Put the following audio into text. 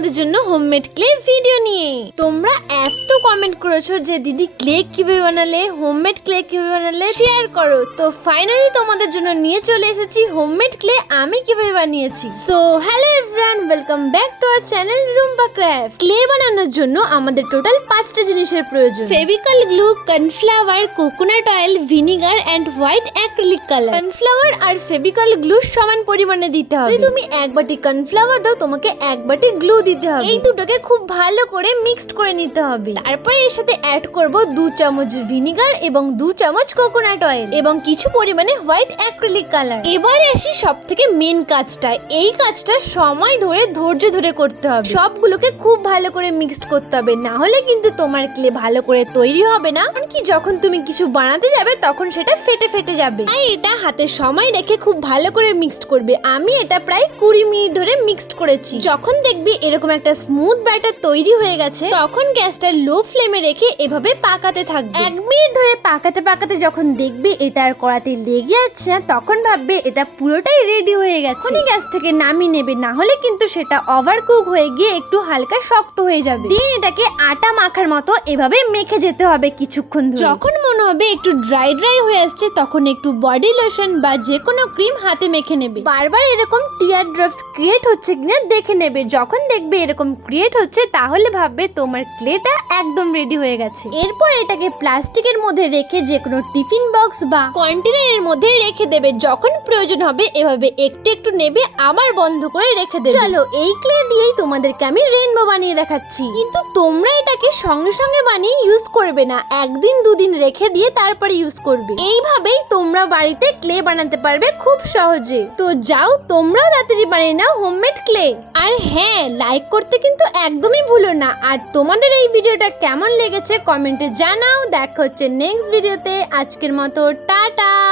তোমাদের জন্য homemade clay video নিয়ে। তোমরা এত কমেন্ট করেছো যে দিদি ক্লে কিভাবে বানালে, হোমমেড ক্লে কিভাবে বানালে শেয়ার করো। তো ফাইনালি তোমাদের জন্য নিয়ে চলে এসেছি হোমমেড ক্লে আমি কিভাবে বানিয়েছি। So hello everyone, welcome back to our channel Rumba craft. Clay বানানোর জন্য আমাদের টোটাল 5টা জিনিসের প্রয়োজন। Fevicol glue, cornflour, coconut oil, vinegar and white acrylic colour. Cornflour আর ফেভিকল গ্লু সমান পরিমাণে দিতে হবে। যদি তুমি এক বাটি কর্নফ্লাওয়ার দাও, তোমাকে এক বাটি গ্লু দিতে হবে। এই দুটোকে খুব ভালো করে মিক্সড করে নিতে হবে। তারপরে এর সাথে অ্যাড করব 2 চামচ ভিনিগার এবং 2 চামচ কোকোনাট অয়েল এবং কিছু পরিমাণে হোয়াইট অ্যাক্রিলিক কালার। এবারে আসি সবথেকে মেন কাজটা। এই কাজটা সময় ধরে ধৈর্য ধরে করতে হবে। সবগুলোকে খুব ভালো করে মিক্সড করতে হবে, না হলে কিন্তু তোমার ক্লে ভালো করে তৈরি হবে না। এমনকি যখন তুমি কিছু বানাতে যাবে তখন সেটা ফেটে ফেটে যাবে। তাই এটা হাতে সময় রেখে খুব ভালো করে মিক্সড করবে। আমি এটা প্রায় 20 মিনিট ধরে মিক্সড করেছি। যখন দেখবি এরকম একটা স্মুথ ব্যাটার তৈরি হয়ে গেছে, তখন গ্যাসটা লো ফ্লেমে রেখে এভাবে পাকাতে থাকবে। 1 মিনিট ধরে পাকাতে পাকাতে যখন দেখবে এটা আর কড়াতে লেগে যাচ্ছে না, তখন ভাববে এটা পুরোটাই রেডি হয়ে গেছে। এখনই গ্যাস থেকে নামিয়ে নেবে, না হলে কিন্তু সেটা ওভারকুক হয়ে গিয়ে একটু হালকা শক্ত হয়ে যাবে। দিয়ে এটাকে আটা মাখার মতো এভাবে মেখে যেতে হবে কিছুক্ষণ ধরে। যখন মনে হবে একটু ড্রাই ড্রাই হয়ে আসছে, তখন একটু বডি লোশন বা যে কোনো ক্রিম হাতে মেখে নেবে। বারবার এরকম টিয়ার ড্রপস ক্রিয়েট হচ্ছে কিনা দেখে নেবে। যখন দেখবে এরকম ক্রিয়েট হচ্ছে, তাহলে ভাববে তোমার ক্লেটা একদম রেডি হয়ে গেছে। এরপর এটাকে প্লাস্টিকের মধ্যে রেখে যে কোনো টিফিন বক্স বা কন্টেনারের মধ্যে রেখে দেবে। যখন প্রয়োজন হবে এভাবে একটু একটু নেবে, আবার বন্ধ করে রেখে দেবে। চলো, এই ক্লে দিয়েই তোমাদেরকে আমি রেইনবো বানিয়ে দেখাচ্ছি। কিন্তু তোমরা এটাকে সঙ্গে সঙ্গে বানিয়ে ইউজ করবে না, একদিন দুদিন রেখে দিয়ে তারপরে ইউজ করবে। এইভাবেই তোমরা বাড়িতে ক্লে বানাতে পারবে খুব সহজে। তো যাও, তোমরাও তাড়াতাড়ি বানিয়ে নাও হোমমেড ক্লে। আর হ্যাঁ, লাইক করতে কিন্তু একদমই ভুলো না। আর তোমাদের এই ভিডিওটা কেমন লেগেছে কমেন্টে জানাও। দেখা হচ্ছে নেক্সট ভিডিওতে। আজকের মতো টাটা।